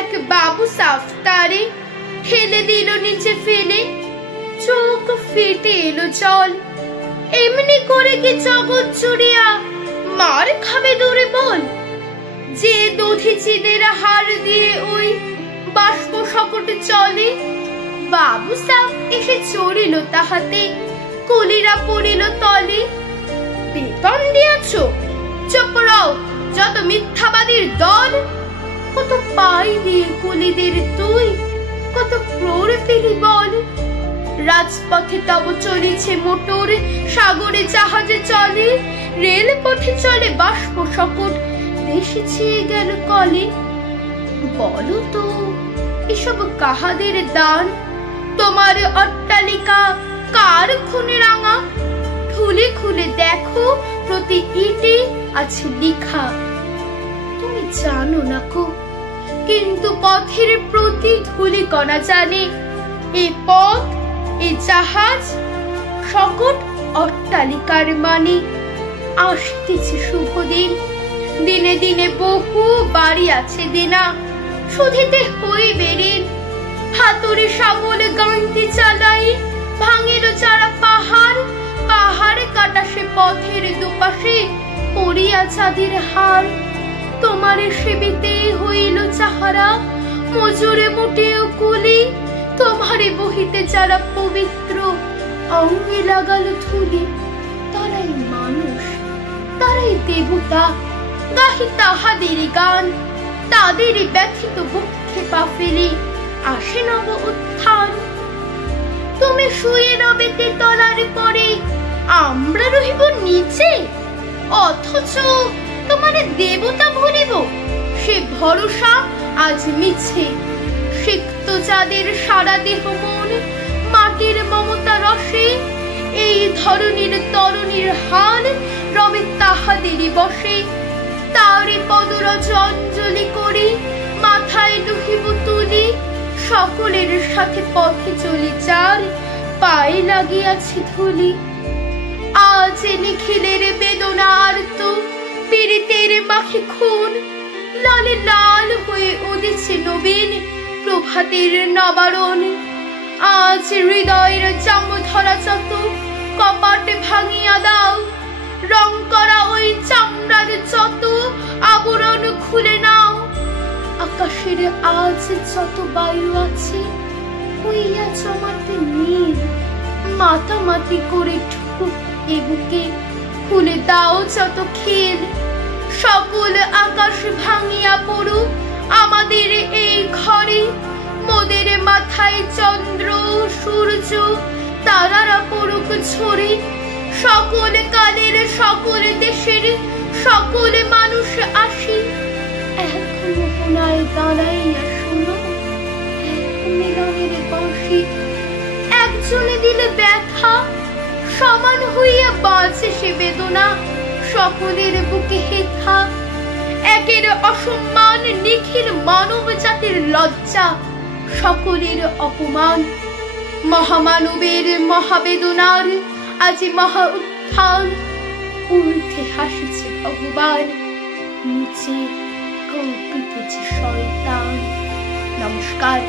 এক বাবু সাফ তারে ঠেলে দিল নিচে ফেলে, চোখ ফেটে এলো জল। এমনি করে কি জগৎ জুড়িয়া মার খাবে দূরে বল? যে দধিচিদের হার দিয়ে ওই বাষ্প সকটে চলে, বাবু সাফ এসে চড়িল তাহাতে, কুলিরা পড়িল তলে। বেতন দিয়াছ? চুপ রও যত মিথ্যাবাদীর দল। কত পাই দিয়ে কুলিদের তুই, কত ক্রোড় পেলি বল? রাজপথে তব চলিছে মোটর, সাগরে জাহাজে চলে, রেলপথে চলে বাষ্প সকট, দেশে ছেয়ে গেল কলে। বলো তো এসব কাহাদের দান? তোমার অট্টালিকা কার খুনে রাঙা? খুলে খুলে দেখো প্রতি ইটে আছে লিখা। তুমি জানো না কো, কিন্তু পথের প্রতি ধূলিকণা জানে, এ পথ এ জাহাজ সকট অট্টালিকার মানে। আসতেছে শুভ দিন, দিনে দিনে বহু বাড়ি আছে দেনা, শুধিতে হইবে ঋণ। হাতুড়ে শাবল গান্তি চালাই, ভাঙিল যারা পাহাড়, পাহাড়ে কাটা সে পথের দুপাশে পড়িয়া চাঁদের হার। তোমারে সেবিতে হইল যাহারা, মজুরে মোটেও কুলি, তোমারে বহিতে যারা পবিত্র অঙ্গে লাগালো ধুলি। তারাই মানুষ, তারাই দেবতা, গাহি তাহাদেরই গান, তাদেরই ব্যথিত বক্ষে পা ফেলে আসে নব উত্থান। তুমি শুয়ে রবে তেতলার পরে, আমরা রহিব নিচে, অথচ তোমারে দেবতা ভুলিব, সে ভরসা আজ মিছে। সিক্ত যাদের সারা দেহ মন মাটির মমতা রসে, এই ধরনীর তরুণীর হাল রবে তাহাদেরই বসে। তারে পদরজ অঞ্জলি করি, মাথায় দুহিব তুলি, সকলের সাথে পথে চলি যার পায়ে লাগিয়াছে ধুলি। আজ নিখিলের বেদনার তো পীড়িতের মাখে খুন, লালে লাল হয়ে উদিছে নবীন প্রভাতের নবারণ। আজ হৃদয়ের জাম ধরা যত কপাটে ভাঙিয়া দাও, রং করা ওই চামড়ার যত আবরণ খুলে নাও। আকাশের আজ যত বায়ু আছে হইয়া জমাতে নীল, মাতামাতি করে ঠুকুক এ বুকে, খুলে দাও যত খিল। সকল আকাশ ভাঙিয়া পড়ুক আমাদের এই ঘরে, মোদের মাথায় চন্দ্র সূর্য তারারা পড়ুক ঝরে। সকল কালের সকল দেশের সকল মানুষ আসি, এক মোহনায় দাঁড়াইয়া শোনো এক মিলনের বাঁশি। একজনে দিলে ব্যথা সমান হইয়া বাঁচে সে বেদনা, সকলের বুকে হেথা। একের অসম্মান নিখিল মানব জাতির লজ্জা, সকলের অপমান। মহামানবের মহাবেদনার আজি মহা উত্থান, ঊর্ধ্বে হাসিছে ভগবান, নিচে কল্পিতেছে শয়তান। নমস্কার।